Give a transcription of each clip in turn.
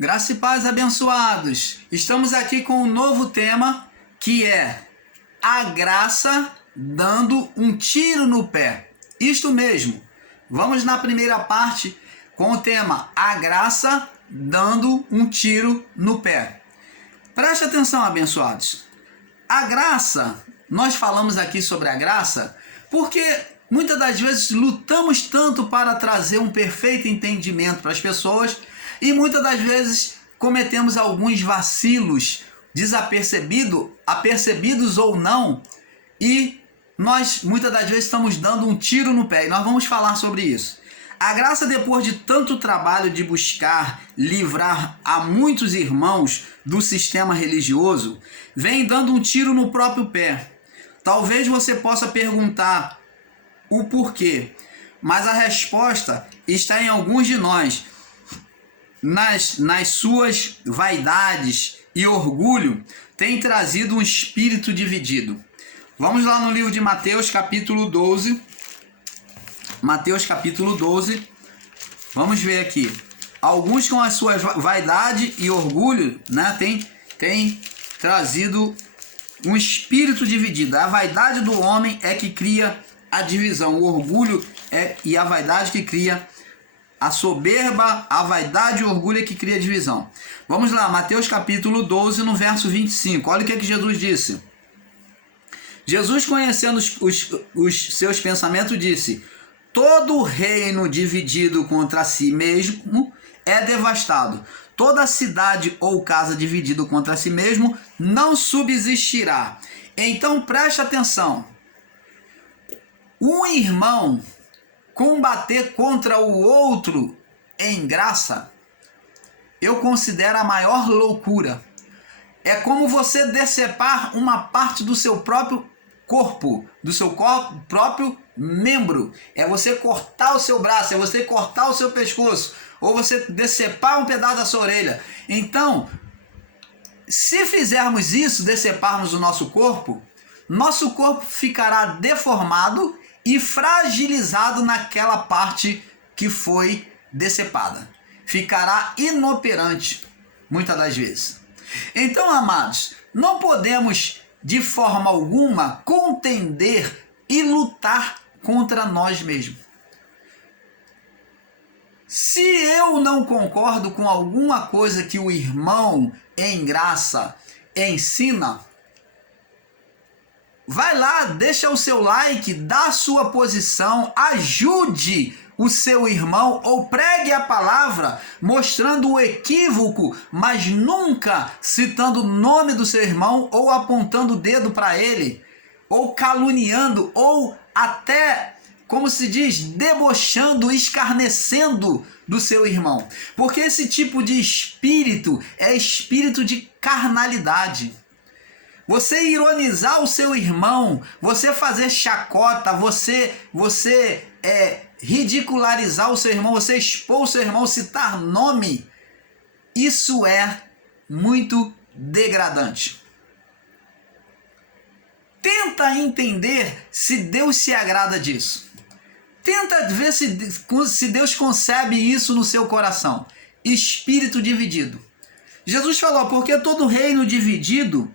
Graça e paz, abençoados. Estamos aqui com um novo tema, que é a graça dando um tiro no pé. Isto mesmo. Vamos na primeira parte com o tema a graça dando um tiro no pé. Preste atenção, abençoados. A graça, nós falamos aqui sobre a graça porque muitas das vezes lutamos tanto para trazer um perfeito entendimento para as pessoas e muitas das vezes cometemos alguns vacilos apercebidos ou não, e nós muitas das vezes estamos dando um tiro no pé, e nós vamos falar sobre isso. A graça, depois de tanto trabalho de buscar livrar a muitos irmãos do sistema religioso, vem dando um tiro no próprio pé. Talvez você possa perguntar o porquê, mas a resposta está em alguns de nós. Nas suas vaidades e orgulho, tem trazido um espírito dividido. Vamos lá no livro de Mateus, capítulo 12. Mateus, capítulo 12. Vamos ver aqui. Alguns com a sua vaidade e orgulho, né, tem trazido um espírito dividido. A vaidade do homem é que cria a divisão. O orgulho e a vaidade que cria a soberba, a vaidade e o orgulho é que cria divisão. Vamos lá, Mateus capítulo 12, no verso 25. Olha o que Jesus disse. Jesus, conhecendo os seus pensamentos, disse: todo reino dividido contra si mesmo é devastado. Toda cidade ou casa dividida contra si mesmo não subsistirá. Então preste atenção. Um irmão combater contra o outro em graça, eu considero a maior loucura. É como você decepar uma parte do seu próprio corpo, do seu próprio membro. É você cortar o seu braço, é você cortar o seu pescoço, ou você decepar um pedaço da sua orelha. Então, se fizermos isso, deceparmos o nosso corpo ficará deformado e fragilizado naquela parte que foi decepada. Ficará inoperante, muitas das vezes. Então, amados, não podemos de forma alguma contender e lutar contra nós mesmos. Se eu não concordo com alguma coisa que o irmão em graça ensina, vai lá, deixa o seu like, dá a sua posição, ajude o seu irmão ou pregue a palavra mostrando o equívoco, mas nunca citando o nome do seu irmão ou apontando o dedo para ele, ou caluniando, ou até, como se diz, debochando, escarnecendo do seu irmão. Porque esse tipo de espírito é espírito de carnalidade. Você ironizar o seu irmão, você fazer chacota, você ridicularizar o seu irmão, você expor o seu irmão, citar nome, isso é muito degradante. Tenta entender se Deus se agrada disso. Tenta ver se Deus concebe isso no seu coração. Espírito dividido. Jesus falou, porque todo reino dividido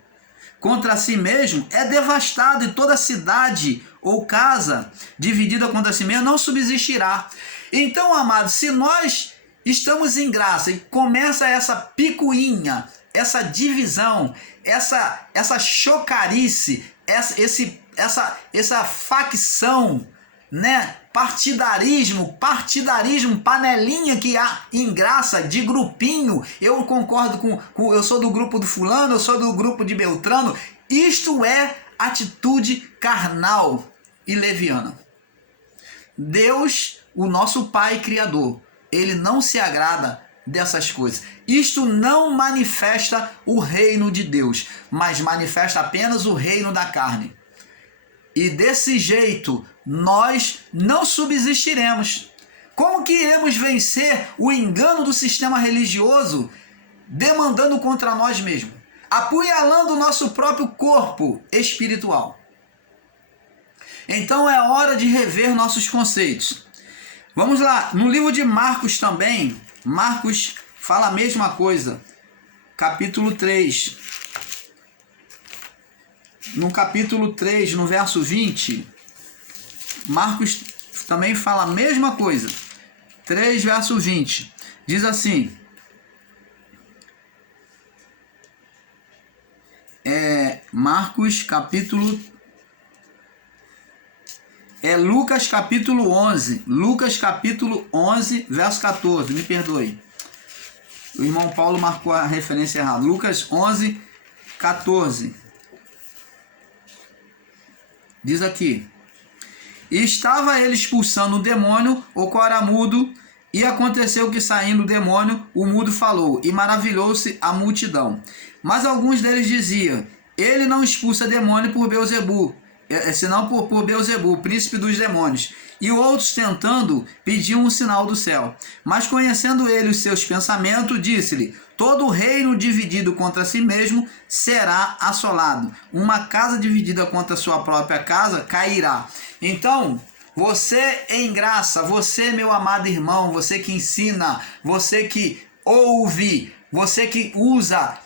contra si mesmo é devastado, e toda cidade ou casa dividida contra si mesmo não subsistirá. Então, amados, se nós estamos em graça e começa essa picuinha, essa divisão, essa chocarice, essa facção, né? Partidarismo, panelinha que há em graça, de grupinho, eu concordo com eu sou do grupo do fulano, eu sou do grupo de Beltrano. Isto é atitude carnal e leviana. Deus, o nosso Pai Criador, ele não se agrada dessas coisas. Isto não manifesta o reino de Deus, mas manifesta apenas o reino da carne. E desse jeito, nós não subsistiremos. Como que iremos vencer o engano do sistema religioso demandando contra nós mesmos? Apunhalando o nosso próprio corpo espiritual. Então é hora de rever nossos conceitos. Vamos lá, no livro de Marcos também, Marcos fala a mesma coisa. Capítulo 3. No capítulo 3, no verso 20, Marcos também fala a mesma coisa. 3, verso 20. Diz assim: Marcos capítulo... Lucas capítulo 11. Lucas capítulo 11, verso 14. Me perdoe. O irmão Paulo marcou a referência errada. Lucas 11, 14. Diz aqui: E estava ele expulsando o demônio, o qual era mudo, e aconteceu que, saindo o demônio, o mudo falou, e maravilhou-se a multidão. Mas alguns deles diziam: Ele não expulsa demônio por Beelzebu, senão por Beelzebu, príncipe dos demônios. E outros, tentando, pediam um sinal do céu. Mas conhecendo ele os seus pensamentos, disse-lhe: Todo reino dividido contra si mesmo será assolado. Uma casa dividida contra sua própria casa cairá. Então, você em graça, você, meu amado irmão, você que ensina, você que ouve, você que usa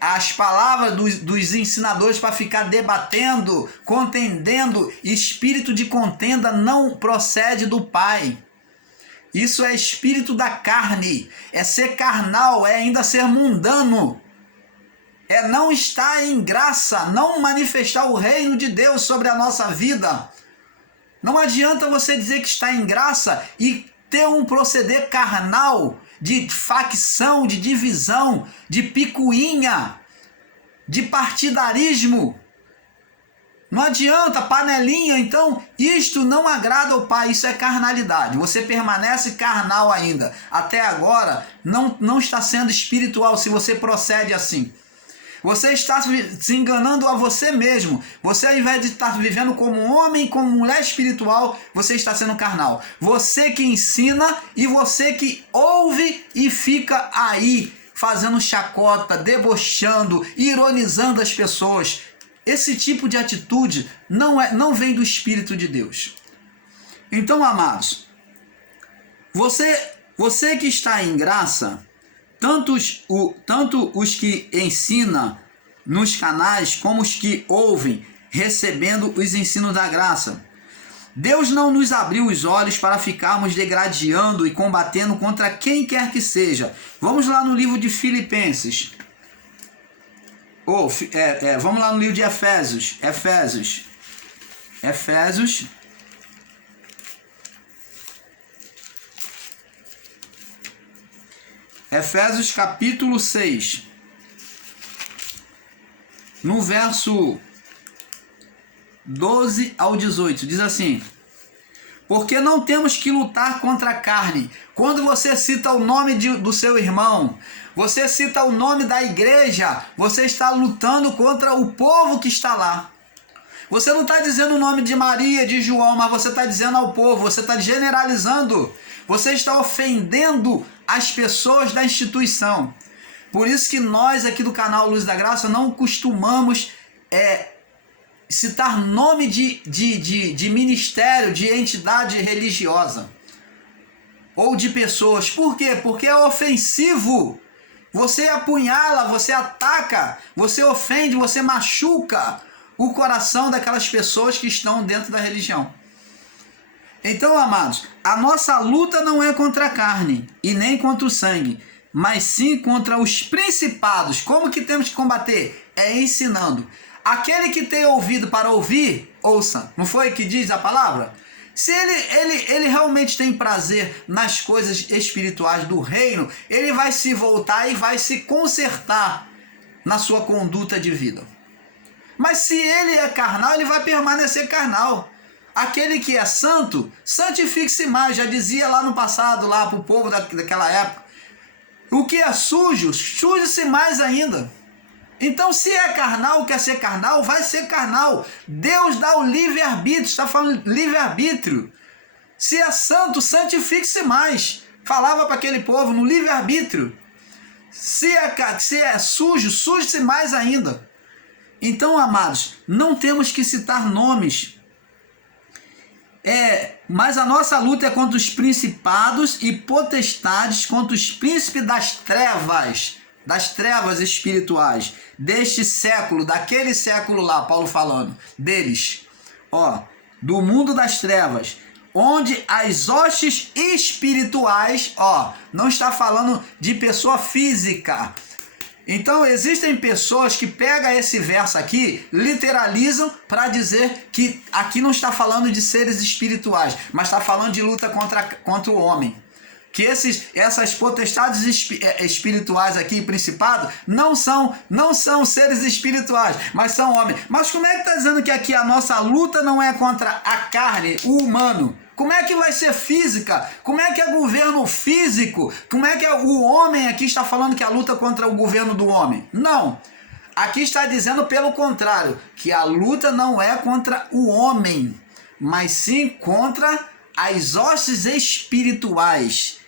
as palavras dos ensinadores para ficar debatendo, contendendo, espírito de contenda não procede do Pai. Isso é espírito da carne, é ser carnal, é ainda ser mundano, é não estar em graça, não manifestar o reino de Deus sobre a nossa vida. Não adianta você dizer que está em graça e ter um proceder carnal, de facção, de divisão, de picuinha, de partidarismo. Não adianta, panelinha. Então, isto não agrada ao Pai, isso é carnalidade. Você permanece carnal ainda. Até agora, não está sendo espiritual se você procede assim. Você está se enganando a você mesmo. Você, ao invés de estar vivendo como homem, como mulher espiritual, você está sendo carnal. Você que ensina e você que ouve e fica aí, fazendo chacota, debochando, ironizando as pessoas. Esse tipo de atitude não vem do Espírito de Deus. Então, amados, você que está em graça, tanto os que ensinam nos canais, como os que ouvem, recebendo os ensinos da graça. Deus não nos abriu os olhos para ficarmos degradando e combatendo contra quem quer que seja. Vamos lá no livro de Filipenses. Vamos lá no livro de Efésios. Efésios capítulo 6. No verso 12 ao 18, diz assim: Porque não temos que lutar contra a carne. Quando você cita o nome do seu irmão, você cita o nome da igreja, você está lutando contra o povo que está lá. Você não está dizendo o nome de Maria, de João, mas você está dizendo ao povo, você está generalizando. Você está ofendendo as pessoas da instituição. Por isso que nós aqui do canal Luz da Graça não costumamos citar nome de ministério, de entidade religiosa ou de pessoas. Por quê? Porque é ofensivo. Você apunhala, você ataca, você ofende, você machuca o coração daquelas pessoas que estão dentro da religião. Então, amados, a nossa luta não é contra a carne e nem contra o sangue, mas sim contra os principados. Como que temos que combater? É ensinando. Aquele que tem ouvido para ouvir, ouça. Não foi que diz a palavra? Se ele realmente tem prazer nas coisas espirituais do reino, ele vai se voltar e vai se consertar na sua conduta de vida. Mas se ele é carnal, ele vai permanecer carnal. Aquele que é santo, santifique-se mais. Já dizia lá no passado, lá para o povo daquela época. O que é sujo, suje-se mais ainda. Então, se é carnal, quer ser carnal, vai ser carnal. Deus dá o livre-arbítrio, está falando livre-arbítrio. Se é santo, santifique-se mais. Falava para aquele povo no livre-arbítrio. Se é sujo, suje-se mais ainda. Então, amados, não temos que citar nomes Mas a nossa luta é contra os principados e potestades, contra os príncipes das trevas espirituais, deste século, daquele século lá, Paulo falando, deles, do mundo das trevas, onde as hostes espirituais, não está falando de pessoa física. Então existem pessoas que pegam esse verso aqui, literalizam para dizer que aqui não está falando de seres espirituais, mas está falando de luta contra o homem. Que essas potestades espirituais aqui, principado, não são seres espirituais, mas são homens. Mas como é que está dizendo que aqui a nossa luta não é contra a carne, o humano? Como é que vai ser física? Como é que é governo físico? Como é que é o homem aqui está falando que a luta contra o governo do homem? Não. Aqui está dizendo pelo contrário, que a luta não é contra o homem, mas sim contra as hostes espirituais,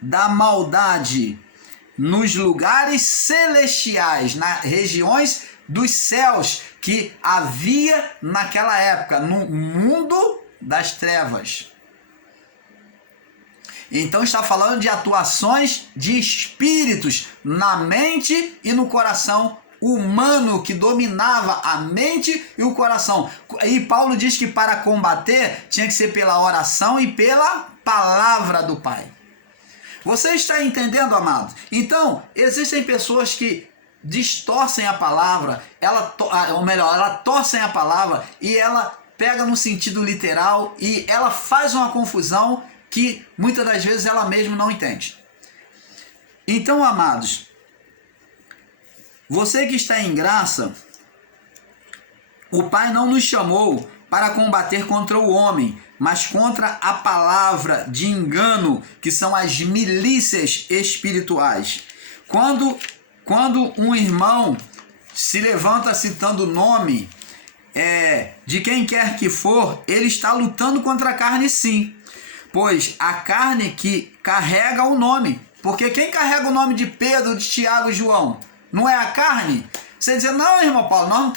da maldade nos lugares celestiais, nas regiões dos céus que havia naquela época, no mundo das trevas. Então está falando de atuações de espíritos na mente e no coração humano, que dominava a mente e o coração. E Paulo diz que para combater tinha que ser pela oração e pela palavra do Pai. Você está entendendo, amado? Então, existem pessoas que distorcem a palavra, ela torcem a palavra e ela pega no sentido literal e ela faz uma confusão que muitas das vezes ela mesma não entende. Então, amados, você que está em graça, o Pai não nos chamou para combater contra o homem, mas contra a palavra de engano, que são as milícias espirituais. Quando um irmão se levanta citando o nome de quem quer que for, ele está lutando contra a carne, sim, pois a carne que carrega o nome, porque quem carrega o nome de Pedro, de Tiago e João, não é a carne? Você diz, não, irmão Paulo, nós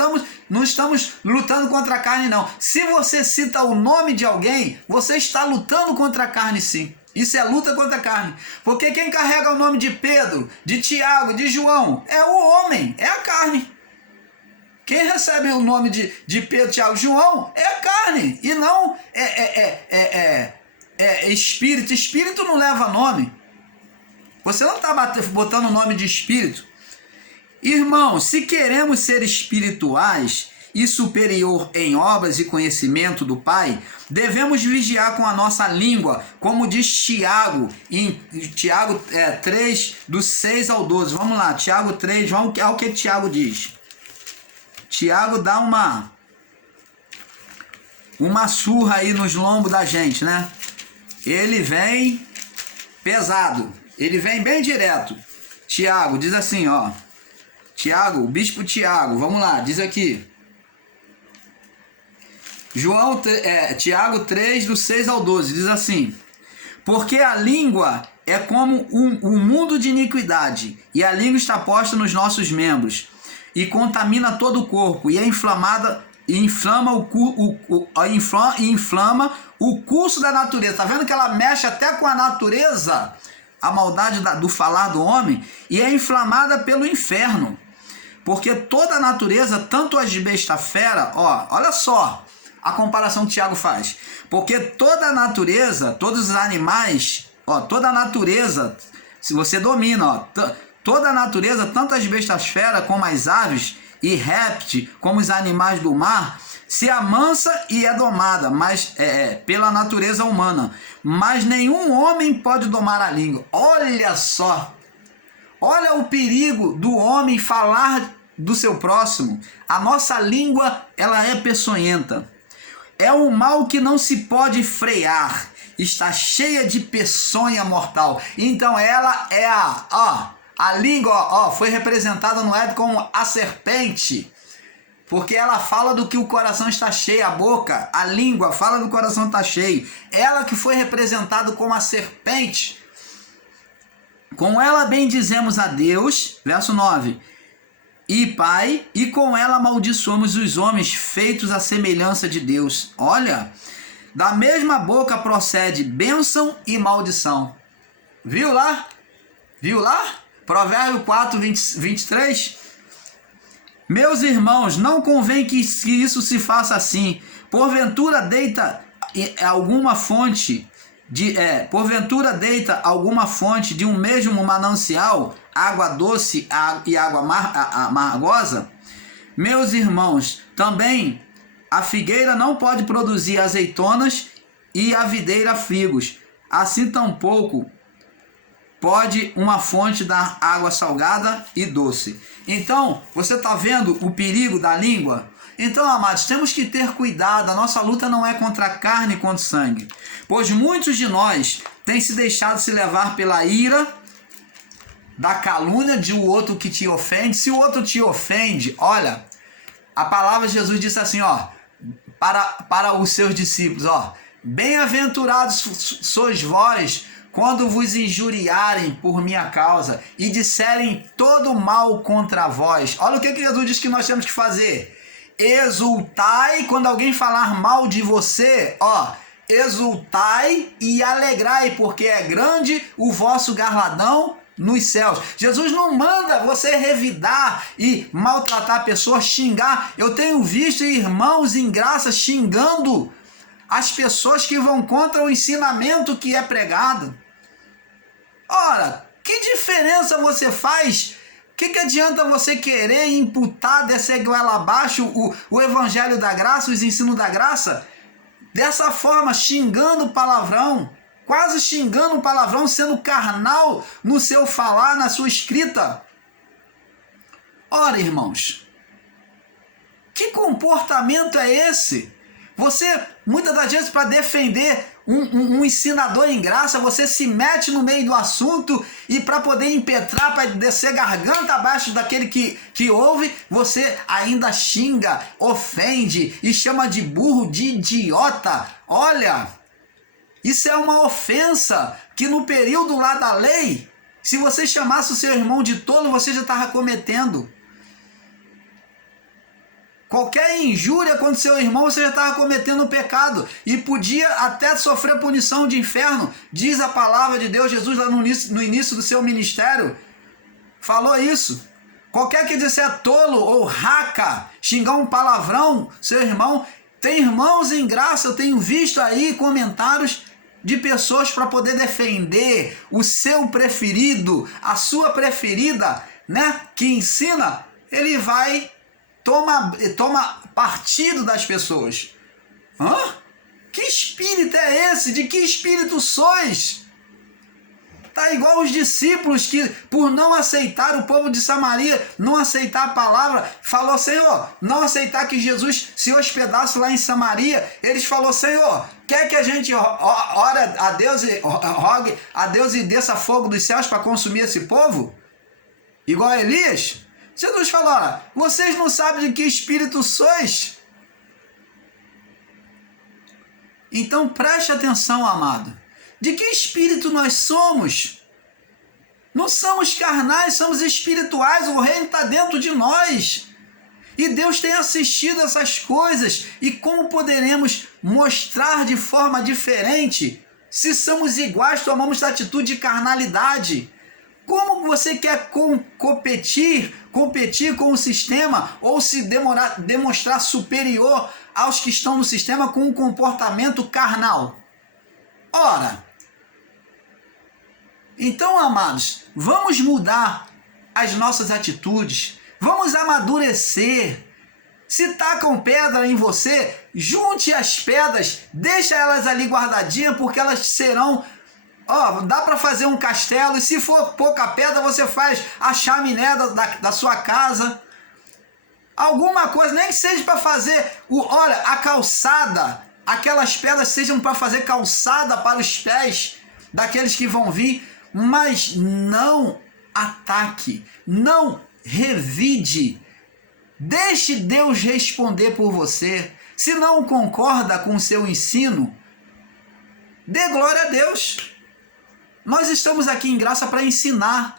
não estamos lutando contra a carne, não. Se você cita o nome de alguém, você está lutando contra a carne, sim. Isso é luta contra a carne. Porque quem carrega o nome de Pedro, de Tiago, de João, é o homem, é a carne. Quem recebe o nome de Pedro, Tiago e João é a carne, e não espírito. Espírito não leva nome. Você não está botando o nome de espírito. Irmãos, se queremos ser espirituais e superior em obras e conhecimento do Pai, devemos vigiar com a nossa língua, como diz Tiago, em Tiago 3, do 6 ao 12. Vamos lá, Tiago 3, vamos ao que Tiago diz. Tiago dá uma surra aí nos lombos da gente, né? Ele vem pesado, ele vem bem direto. Tiago diz assim, Tiago, o bispo Tiago, vamos lá, diz aqui. Tiago 3, do 6 ao 12, diz assim: porque a língua é como um mundo de iniquidade, e a língua está posta nos nossos membros, e contamina todo o corpo, e é inflama o curso da natureza. Está vendo que ela mexe até com a natureza, a maldade do falar do homem, e é inflamada pelo inferno. Porque toda a natureza, tanto as de besta fera, olha só a comparação que o Tiago faz. Porque toda a natureza, todos os animais, toda a natureza, se você domina, toda a natureza, tanto as bestas fera como as aves e répteis, como os animais do mar, se amansa e é domada, mas pela natureza humana. Mas nenhum homem pode domar a língua. Olha só! Olha o perigo do homem falar do seu próximo. A nossa língua, ela é peçonhenta. É um mal que não se pode frear. Está cheia de peçonha mortal. Então ela é a língua, foi representada no Éden como a serpente. Porque ela fala do que o coração está cheio, a boca, a língua fala do que o coração está cheio. Ela que foi representada como a serpente. Com ela bendizemos a Deus, verso 9, e Pai, e com ela amaldiçoamos os homens feitos à semelhança de Deus. Olha, Da mesma boca procede bênção e maldição. Viu lá? Viu lá? Provérbio 4, 23. Meus irmãos, não convém que isso se faça assim. Porventura deita alguma fonte de um mesmo manancial, água doce e água amargosa? Meus irmãos, também a figueira não pode produzir azeitonas e a videira figos. Assim tampouco pode uma fonte dar água salgada e doce. Então, você está vendo o perigo da língua? Então, amados, temos que ter cuidado. A nossa luta não é contra a carne e contra o sangue. Pois muitos de nós têm se deixado se levar pela ira, da calúnia de o outro que te ofende. Se o outro te ofende, olha, a palavra de Jesus disse assim, ó, para os seus discípulos, ó, bem-aventurados sois vós quando vos injuriarem por minha causa e disserem todo mal contra vós. Olha o que Jesus diz que nós temos que fazer. Exultai quando alguém falar mal de você, ó, exultai e alegrai, porque é grande o vosso galardão nos céus. Jesus não manda você revidar e maltratar pessoas, xingar. Eu tenho visto irmãos em graça xingando as pessoas que vão contra o ensinamento que é pregado. Ora, que diferença você faz? O que adianta você querer imputar, descer goela abaixo o evangelho da graça, os ensinos da graça? Dessa forma, xingando palavrão, quase xingando palavrão, sendo carnal no seu falar, na sua escrita. Ora, irmãos, que comportamento é esse? Você, muitas das vezes, para defender um ensinador em graça, você se mete no meio do assunto e para poder impetrar, para descer garganta abaixo daquele que ouve, você ainda xinga, ofende e chama de burro, de idiota. Olha, isso é uma ofensa que no período lá da lei, se você chamasse o seu irmão de tolo, você já estava cometendo. Qualquer injúria contra seu irmão, você já estava cometendo pecado e podia até sofrer punição de inferno. Diz a palavra de Deus, Jesus lá no início do seu ministério falou isso. Qualquer que disser tolo ou raca, xingar um palavrão, seu irmão, tem irmãos em graça, eu tenho visto aí comentários de pessoas para poder defender o seu preferido, a sua preferida, né, que ensina, ele vai toma partido das pessoas. Hã? Que espírito é esse? De que espírito sois? Tá igual os discípulos que, por não aceitar, o povo de Samaria, não aceitar a palavra, falou, Senhor, não aceitar que Jesus se hospedasse lá em Samaria, eles falou, Senhor, quer que a gente ore a Deus e rogue a Deus e desça fogo dos céus para consumir esse povo? Igual a Elias? Jesus falou, olha, vocês não sabem de que espírito sois? Então preste atenção, amado. De que espírito nós somos? Não somos carnais, somos espirituais, o reino está dentro de nós. E Deus tem assistido essas coisas. E como poderemos mostrar de forma diferente se somos iguais, tomamos atitude de carnalidade? Como você quer competir com o sistema ou se demonstrar superior aos que estão no sistema com um comportamento carnal? Ora, então, amados, vamos mudar as nossas atitudes, vamos amadurecer. Se tacam pedra em você, junte as pedras, deixa elas ali guardadinhas, porque elas serão... dá para fazer um castelo, e se for pouca pedra, você faz a chaminé da sua casa. Alguma coisa, nem que seja para fazer, a calçada, aquelas pedras sejam para fazer calçada para os pés daqueles que vão vir, mas não ataque, não revide. Deixe Deus responder por você. Se não concorda com o seu ensino, dê glória a Deus. Nós estamos aqui em graça para ensinar.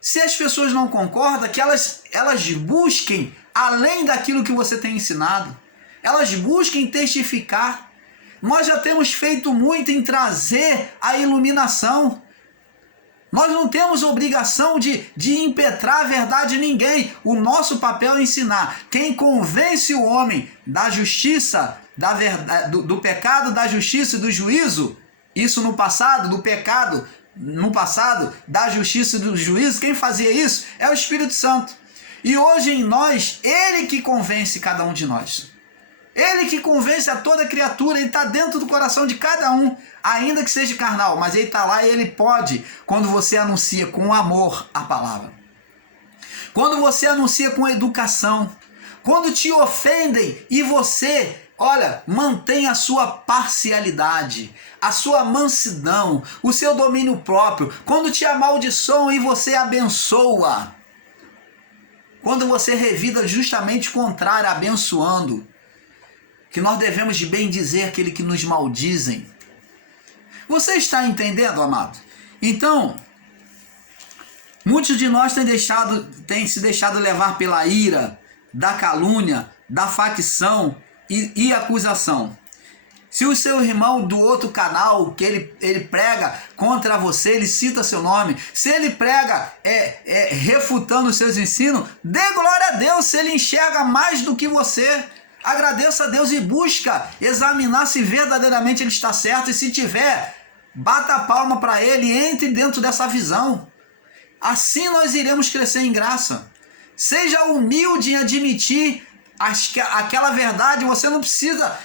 Se as pessoas não concordam, que elas busquem além daquilo que você tem ensinado. Elas busquem testificar. nós já temos feito muito em trazer a iluminação. Nós não temos obrigação de impetrar a verdade em ninguém. O nosso papel é ensinar. Quem convence o homem da justiça, da verdade, do pecado, da justiça e do juízo, isso no passado, do pecado, no passado, da justiça e do juízo, quem fazia isso é o Espírito Santo. E hoje em nós, Ele que convence cada um de nós. Ele que convence a toda criatura, Ele está dentro do coração de cada um, ainda que seja carnal, mas Ele está lá e Ele pode, quando você anuncia com amor a palavra. Quando você anuncia com educação, quando te ofendem e você, olha, mantém a sua parcialidade, a sua mansidão, o seu domínio próprio, quando te amaldiçoam e você abençoa, quando você revida justamente o contrário, abençoando, que nós devemos de bem dizer aquele que nos maldizem. Você está entendendo, amado? Então, muitos de nós têm se deixado levar pela ira, da calúnia, da facção e acusação. Se o seu irmão do outro canal, que ele prega contra você, ele cita seu nome, se ele prega refutando os seus ensinos, dê glória a Deus se ele enxerga mais do que você. Agradeça a Deus e busca examinar se verdadeiramente ele está certo, e se tiver, bata a palma para ele e entre dentro dessa visão. Assim nós iremos crescer em graça. Seja humilde em admitir aquela verdade. Você não precisa,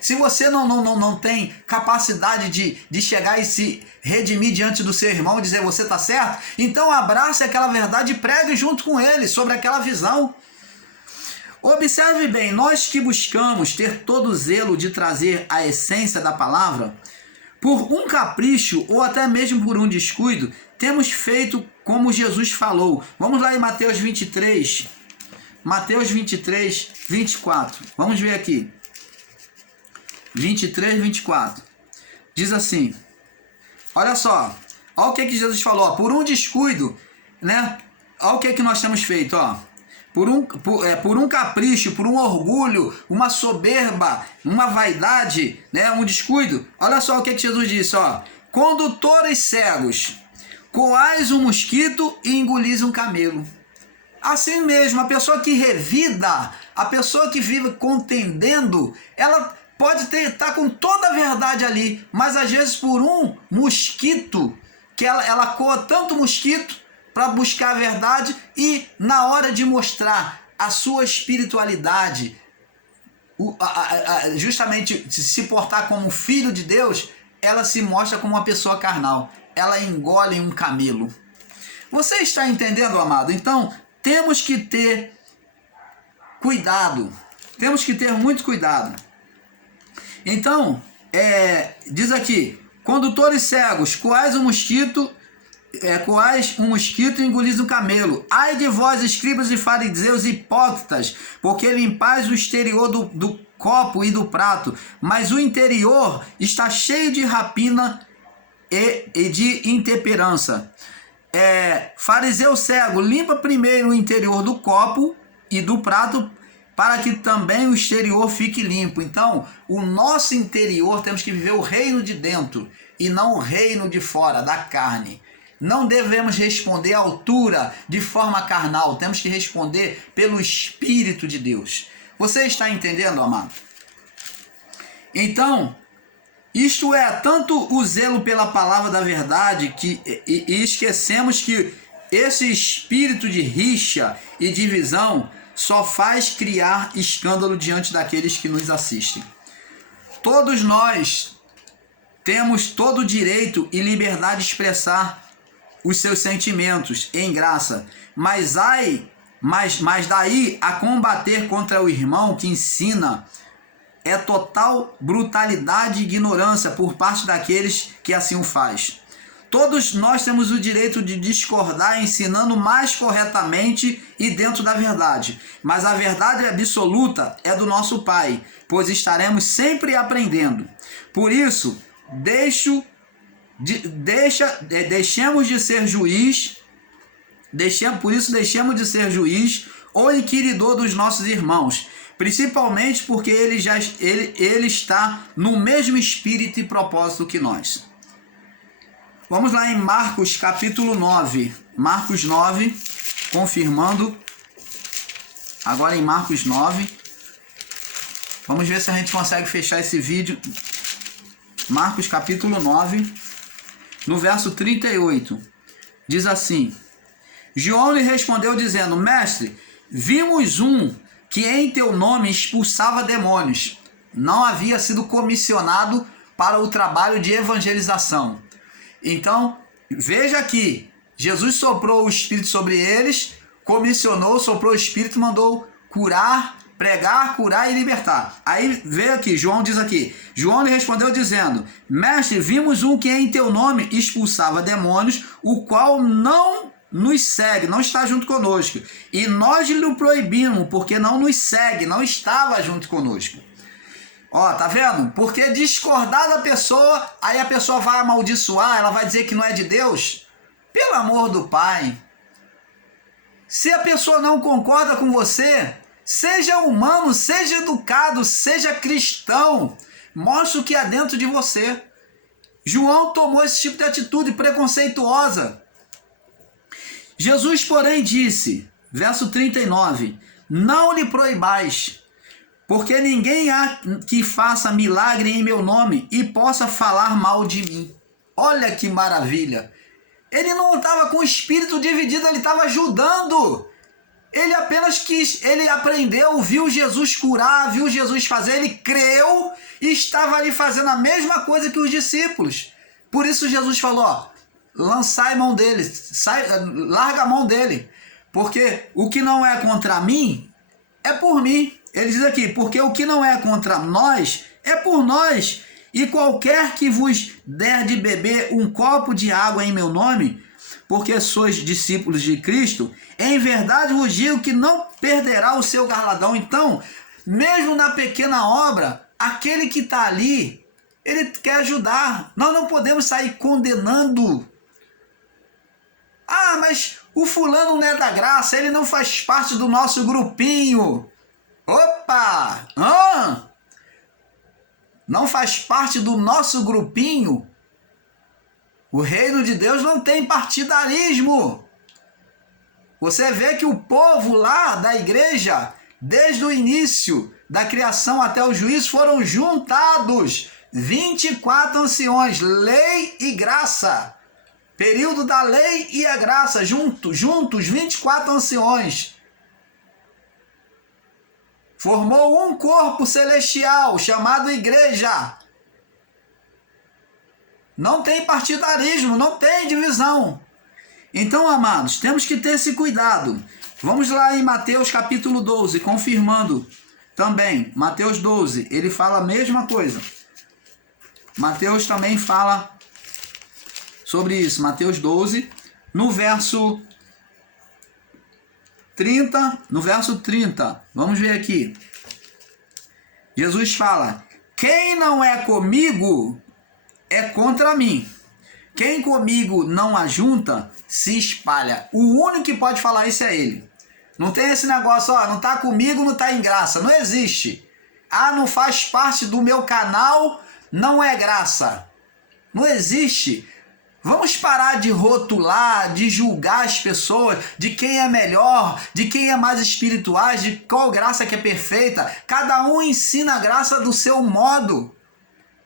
se você não tem capacidade de chegar e se redimir diante do seu irmão e dizer você está certo, então abrace aquela verdade e pregue junto com ele sobre aquela visão. Observe bem, nós que buscamos ter todo o zelo de trazer a essência da palavra, por um capricho ou até mesmo por um descuido, temos feito como Jesus falou. Vamos lá em Mateus 23, 24. Vamos ver aqui. 23, 24. Diz assim, olha só, olha o que Jesus falou, ó, por um descuido, né? Olha o que nós temos feito, ó. Por um capricho, por um orgulho, uma soberba, uma vaidade, né, um descuido. Olha só o que Jesus disse, ó. Condutores cegos, coais um mosquito e engolis um camelo. Assim mesmo, a pessoa que revida, a pessoa que vive contendendo, ela pode estar com toda a verdade ali, mas às vezes por um mosquito, que ela coa tanto mosquito, para buscar a verdade, e na hora de mostrar a sua espiritualidade, justamente se portar como filho de Deus, ela se mostra como uma pessoa carnal, ela engole um camelo. Você está entendendo, amado? Então, temos que ter cuidado, temos que ter muito cuidado. Então, diz aqui, condutores cegos, coais um mosquito e engolis um camelo. Ai de vós, escribas e fariseus hipócritas, porque limpais o exterior do copo e do prato, mas o interior está cheio de rapina e de intemperança. Fariseu cego, limpa primeiro o interior do copo e do prato, para que também o exterior fique limpo. Então, o nosso interior, temos que viver o reino de dentro e não o reino de fora, da carne. Não devemos responder à altura de forma carnal, temos que responder pelo Espírito de Deus. Você está entendendo, amado? Então, isto é, tanto o zelo pela palavra da verdade, e esquecemos que esse espírito de rixa e divisão só faz criar escândalo diante daqueles que nos assistem. Todos nós temos todo o direito e liberdade de expressar os seus sentimentos em graça, mas daí a combater contra o irmão que ensina é total brutalidade e ignorância por parte daqueles que assim o faz. Todos nós temos o direito de discordar ensinando mais corretamente e dentro da verdade, mas a verdade absoluta é do nosso Pai, pois estaremos sempre aprendendo. Por isso, deixemos de ser juiz, deixemos de ser juiz ou inquiridor dos nossos irmãos, principalmente porque ele está no mesmo espírito e propósito que nós. Vamos lá em Marcos capítulo 9. Marcos 9, confirmando. Agora em Marcos 9. Vamos ver se a gente consegue fechar esse vídeo. Marcos capítulo 9, no verso 38. Diz assim: João lhe respondeu dizendo: Mestre, vimos um que em teu nome expulsava demônios. Não havia sido comissionado para o trabalho de evangelização. Então, veja aqui, Jesus soprou o Espírito sobre eles, comissionou, soprou o Espírito, mandou curar, pregar, curar e libertar. Aí veio aqui, João diz aqui, João lhe respondeu dizendo: Mestre, vimos um que em teu nome expulsava demônios, o qual não nos segue, não está junto conosco. E nós lhe o proibimos, porque não nos segue, não estava junto conosco. Ó, tá vendo? Porque discordar da pessoa, aí a pessoa vai amaldiçoar, ela vai dizer que não é de Deus. Pelo amor do Pai. Se a pessoa não concorda com você, seja humano, seja educado, seja cristão. Mostre o que há dentro de você. João tomou esse tipo de atitude preconceituosa. Jesus, porém, disse, verso 39, não lhe proibais, porque ninguém há que faça milagre em meu nome e possa falar mal de mim. Olha que maravilha. Ele não estava com o espírito dividido, ele estava ajudando. Ele apenas quis, ele aprendeu, viu Jesus curar, viu Jesus fazer, ele creu e estava ali fazendo a mesma coisa que os discípulos. Por isso Jesus falou, ó, lançai mão dele, larga a mão dele, porque o que não é contra mim, é por mim. Ele diz aqui, porque o que não é contra nós, é por nós. E qualquer que vos der de beber um copo de água em meu nome, porque sois discípulos de Cristo, em verdade vos digo que não perderá o seu galardão. Então, mesmo na pequena obra, aquele que está ali, ele quer ajudar. Nós não podemos sair condenando. Ah, mas o fulano não é da graça, ele não faz parte do nosso grupinho. Opa! Não faz parte do nosso grupinho? O reino de Deus não tem partidarismo. Você vê que o povo lá da igreja, desde o início da criação até o juízo, foram juntados 24 anciões, lei e graça. Período da lei e a graça, juntos 24 anciões. Formou um corpo celestial chamado igreja. Não tem partidarismo, não tem divisão. Então, amados, temos que ter esse cuidado. Vamos lá em Mateus capítulo 12, confirmando também. Mateus 12, ele fala a mesma coisa. Mateus também fala sobre isso. Mateus 12, no verso 30, vamos ver aqui. Jesus fala: quem não é comigo é contra mim. Quem comigo não ajunta, se espalha. O único que pode falar isso é ele. Não tem esse negócio, ó, não tá comigo, não tá em graça. Não existe. Ah, não faz parte do meu canal, não é graça. Não existe. Vamos parar de rotular, de julgar as pessoas, de quem é melhor, de quem é mais espiritual, de qual graça que é perfeita. Cada um ensina a graça do seu modo.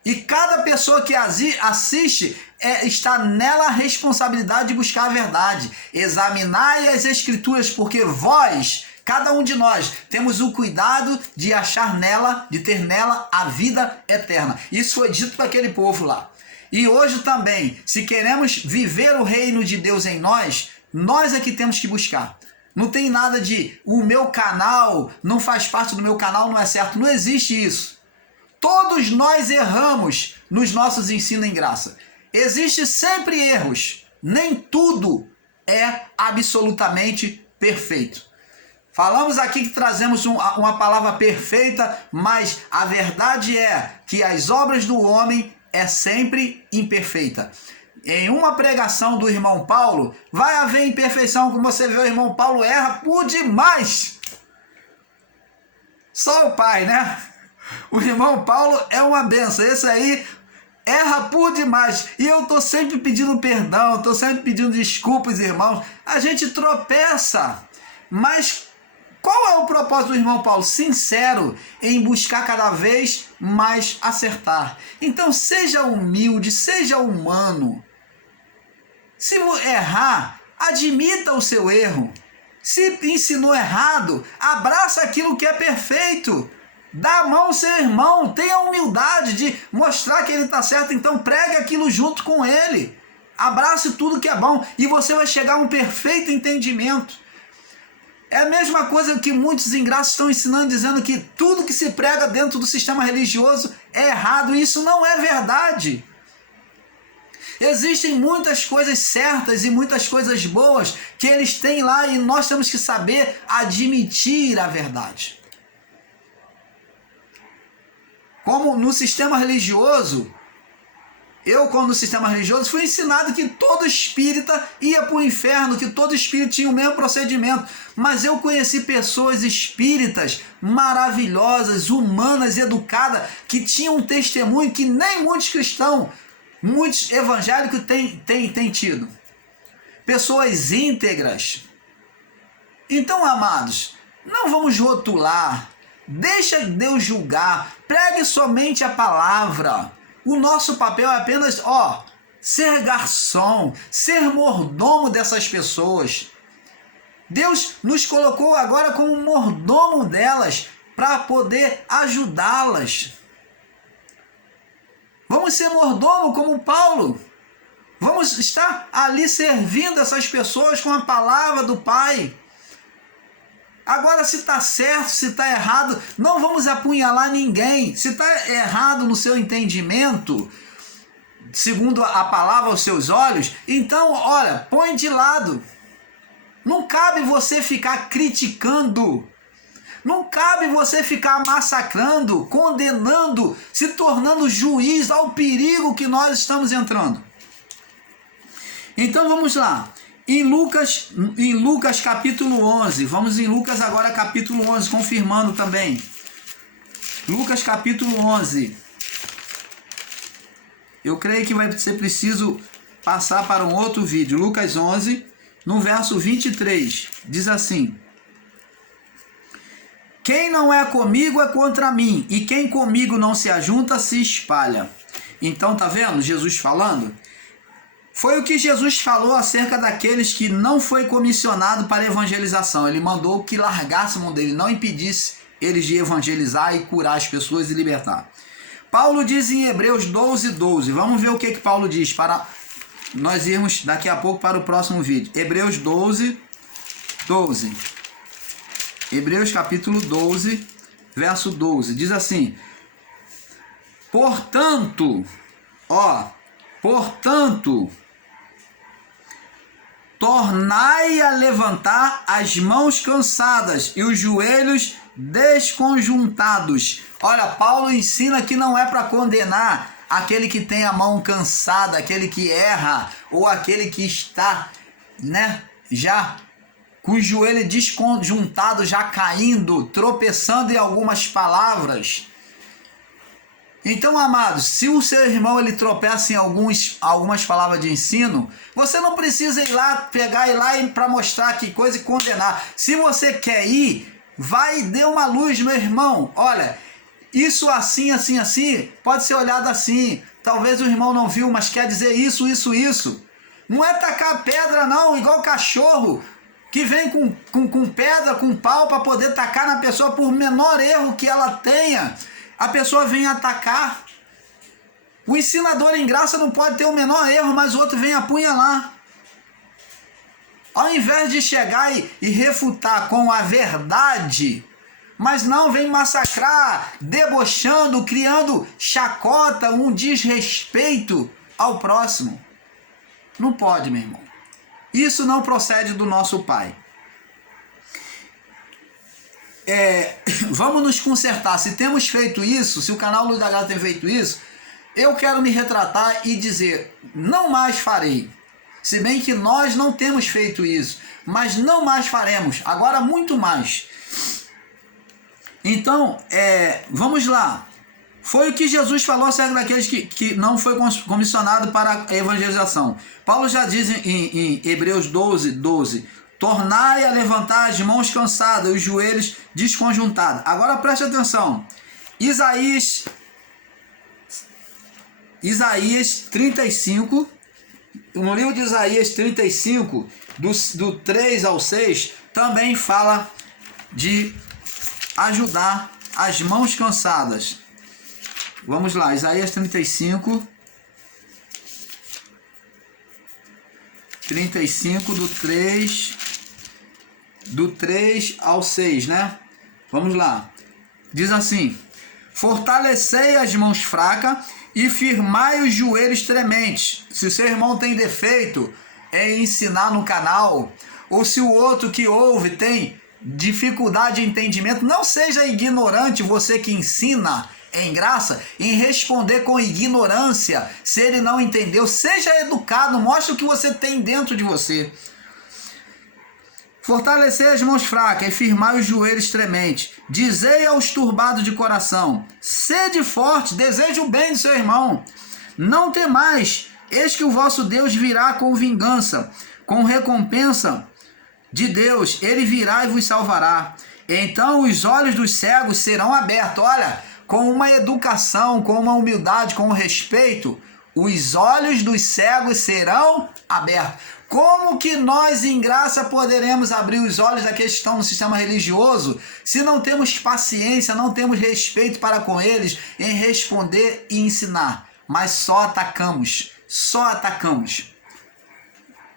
E cada pessoa que assiste está nela a responsabilidade de buscar a verdade. Examinai as escrituras, porque vós, cada um de nós, temos o cuidado de achar nela, de ter nela a vida eterna. Isso foi dito para aquele povo lá. E hoje também, se queremos viver o reino de Deus em nós, nós é que temos que buscar. Não tem nada de o meu canal não faz parte do meu canal, não é certo. Não existe isso. Todos nós erramos nos nossos ensinos em graça. Existem sempre erros. Nem tudo é absolutamente perfeito. Falamos aqui que trazemos uma palavra perfeita, mas a verdade é que as obras do homem é sempre imperfeita. Em uma pregação do irmão Paulo, vai haver imperfeição, como você vê, o irmão Paulo erra por demais. Só o pai, né? O irmão Paulo é uma benção. Esse aí erra por demais. E eu tô sempre pedindo perdão, tô sempre pedindo desculpas, irmãos. A gente tropeça. Mas qual é o propósito do irmão Paulo? Sincero, em buscar cada vez mais acertar. Então seja humilde, seja humano. Se errar, admita o seu erro. Se ensinou errado, abraça aquilo que é perfeito. Dá a mão ao seu irmão, tenha a humildade de mostrar que ele está certo, então pregue aquilo junto com ele. Abrace tudo que é bom e você vai chegar a um perfeito entendimento. É a mesma coisa que muitos ingratos estão ensinando, dizendo que tudo que se prega dentro do sistema religioso é errado, e isso não é verdade. Existem muitas coisas certas e muitas coisas boas que eles têm lá e nós temos que saber admitir a verdade. Como no sistema religioso, como no sistema religioso, fui ensinado que todo espírita ia para o inferno, que todo espírito tinha o mesmo procedimento. Mas eu conheci pessoas espíritas maravilhosas, humanas, educadas, que tinham um testemunho que nem muitos cristãos, muitos evangélicos têm tido. Pessoas íntegras. Então, amados, não vamos rotular. Deixa Deus julgar. Pregue somente a palavra. O nosso papel é apenas, ser garçom, ser mordomo dessas pessoas. Deus nos colocou agora como mordomo delas para poder ajudá-las. Vamos ser mordomo como Paulo. Vamos estar ali servindo essas pessoas com a palavra do Pai. Agora, se está certo, se está errado, não vamos apunhalar ninguém. Se está errado no seu entendimento, segundo a palavra aos seus olhos, então, olha, põe de lado. Não cabe você ficar criticando. Não cabe você ficar massacrando, condenando, se tornando juiz ao perigo que nós estamos entrando. Então vamos lá. Em Lucas capítulo 11, vamos em Lucas agora capítulo 11, confirmando também. Lucas capítulo 11. Eu creio que vai ser preciso passar para um outro vídeo. Lucas 11, no verso 23, diz assim: quem não é comigo é contra mim, e quem comigo não se ajunta se espalha. Então, tá vendo Jesus falando? Foi o que Jesus falou acerca daqueles que não foi comissionado para evangelização. Ele mandou que largasse a mão dele, não impedisse eles de evangelizar e curar as pessoas e libertar. Paulo diz em Hebreus 12, 12. Vamos ver o que Paulo diz para nós irmos daqui a pouco para o próximo vídeo. Hebreus 12, 12. Hebreus capítulo 12, verso 12. Diz assim: portanto, tornai a levantar as mãos cansadas e os joelhos desconjuntados. Olha, Paulo ensina que não é para condenar aquele que tem a mão cansada, aquele que erra, ou aquele que está, já com o joelho desconjuntado, já caindo, tropeçando em algumas palavras. Então, amados, se o seu irmão ele tropeça em algumas palavras de ensino, você não precisa ir lá para mostrar que coisa e condenar. Se você quer ir, vai e dê uma luz, meu irmão. Olha, isso assim, assim, assim, pode ser olhado assim. Talvez o irmão não viu, mas quer dizer isso, isso, isso. Não é tacar pedra não, igual cachorro, que vem com pedra, com pau para poder tacar na pessoa por menor erro que ela tenha. A pessoa vem atacar. O ensinador em graça não pode ter o menor erro, mas o outro vem apunhalar. Ao invés de chegar e refutar com a verdade, mas não vem massacrar, debochando, criando chacota, um desrespeito ao próximo. Não pode, meu irmão. Isso não procede do nosso Pai. Vamos nos consertar. Se temos feito isso, se o canal Luz da Graça tem feito isso, eu quero me retratar e dizer, não mais farei. Se bem que nós não temos feito isso, mas não mais faremos, agora muito mais. Então, vamos lá. Foi o que Jesus falou acerca daqueles que não foi comissionado para a evangelização. Paulo já diz em Hebreus 12, tornai a levantar as mãos cansadas, os joelhos desconjuntados. Agora preste atenção. Isaías 35, no livro de Isaías 35, do 3 ao 6, também fala de ajudar as mãos cansadas. Vamos lá, Isaías 35 do 3 ao 6, né? Vamos lá. Diz assim: fortalecei as mãos fracas e firmai os joelhos trementes. Se o seu irmão tem defeito em ensinar no canal, ou se o outro que ouve tem dificuldade de entendimento, não seja ignorante, você que ensina em graça, em responder com ignorância. Se ele não entendeu, seja educado, mostre o que você tem dentro de você. Fortalecer as mãos fracas e firmar os joelhos trementes. Dizei aos turbados de coração: sede forte, deseje o bem do seu irmão. Não temais, eis que o vosso Deus virá com vingança, com recompensa de Deus. Ele virá e vos salvará. Então os olhos dos cegos serão abertos. Olha, com uma educação, com uma humildade, com um respeito, os olhos dos cegos serão abertos. Como que nós, em graça, poderemos abrir os olhos daqueles que estão no sistema religioso se não temos paciência, não temos respeito para com eles em responder e ensinar? Mas só atacamos.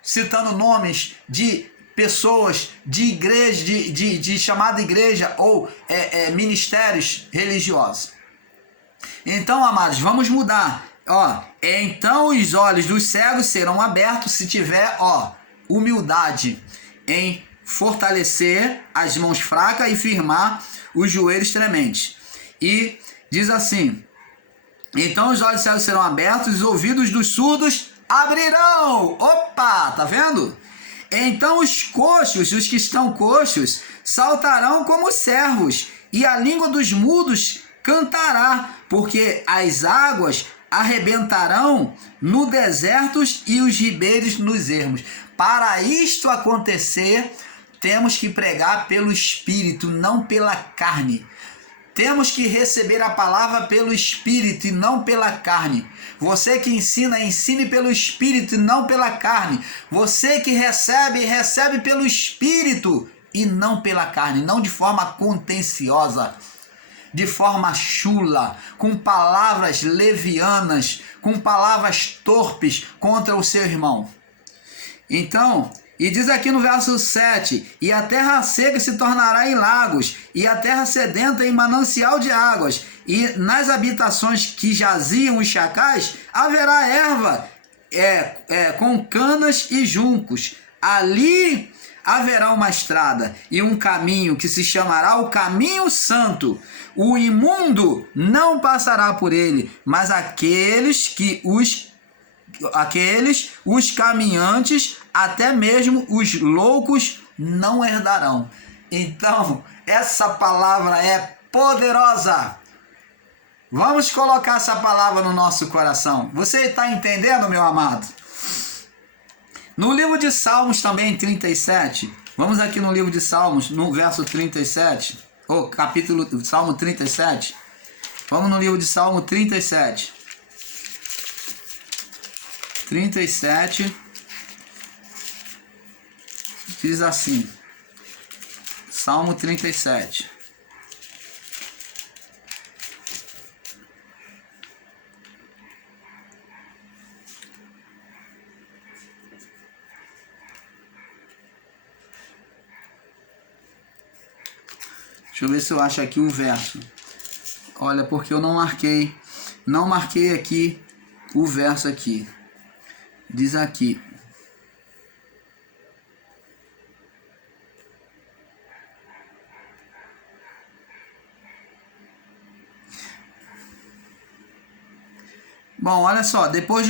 Citando nomes de pessoas de igreja, de chamada igreja ou ministérios religiosos. Então, amados, vamos mudar. Então os olhos dos cegos serão abertos se tiver humildade em fortalecer as mãos fracas e firmar os joelhos trementes. E diz assim: então os olhos dos cegos serão abertos, os ouvidos dos surdos abrirão. Opa, tá vendo? Então os coxos, os que estão coxos, saltarão como servos, e a língua dos mudos cantará, porque as águas arrebentarão no deserto e os ribeiros nos ermos. Para isto acontecer, temos que pregar pelo Espírito, não pela carne. Temos que receber a palavra pelo Espírito e não pela carne. Você que ensina, ensine pelo Espírito e não pela carne. Você que recebe pelo Espírito e não pela carne. Não de forma contenciosa, de forma chula, com palavras levianas, com palavras torpes contra o seu irmão. Então, e diz aqui no verso 7, e a terra seca se tornará em lagos, e a terra sedenta em manancial de águas, e nas habitações que jaziam os chacais, haverá erva com canas e juncos. Ali haverá uma estrada e um caminho que se chamará o caminho santo. O imundo não passará por ele, mas os caminhantes, até mesmo os loucos, não herdarão. Então, essa palavra é poderosa. Vamos colocar essa palavra no nosso coração. Você está entendendo, meu amado? No livro de Salmos também, 37, vamos aqui no livro de Salmos, no verso 37, capítulo Salmo 37, vamos no livro de Salmo 37, diz assim, Salmo 37, deixa eu ver se eu acho aqui o verso. Olha, porque eu não marquei aqui o verso aqui. Diz aqui: Bom, olha só, depois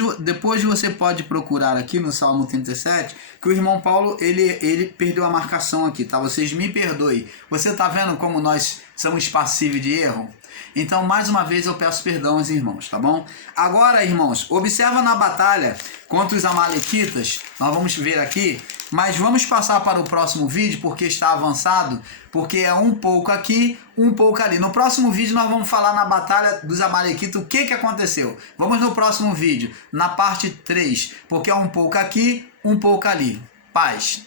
você pode procurar aqui no Salmo 37, que o irmão Paulo, ele perdeu a marcação aqui, tá? Vocês me perdoem. Você tá vendo como nós somos passíveis de erro? Então, mais uma vez, eu peço perdão aos irmãos, tá bom? Agora, irmãos, observa na batalha contra os amalequitas, nós vamos ver aqui, mas vamos passar para o próximo vídeo, porque está avançado, porque é um pouco aqui, um pouco ali. No próximo vídeo nós vamos falar na batalha dos amalequitas, o que aconteceu. Vamos no próximo vídeo, na parte 3, porque é um pouco aqui, um pouco ali. Paz.